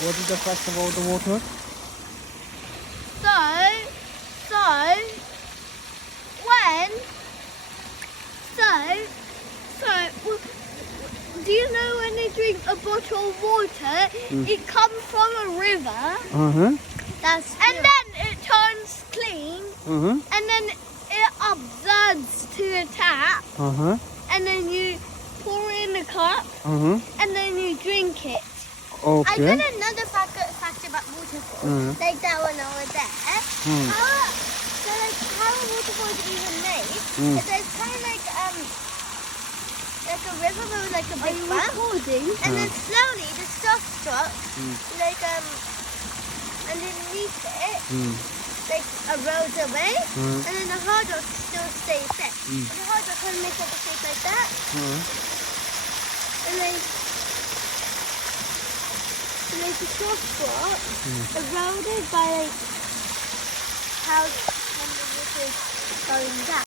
What is the fact about the water? Do you know when they drink a bottle of water, it comes from a river? And then it turns clean, and then it absorbs to a tap, and then you pour in a cup, and then you drink it. Okay. I got another fact about waterfalls, like that one over there. So like how a waterfall is even made, is it's kind of like a river with like a big bump, and then slowly the stuff drops, like underneath it, like erodes away, and then the hard rock still stays there. And the hard rock kind of makes like a shape like that, and then like the soft rock eroded by like how when the water is going down.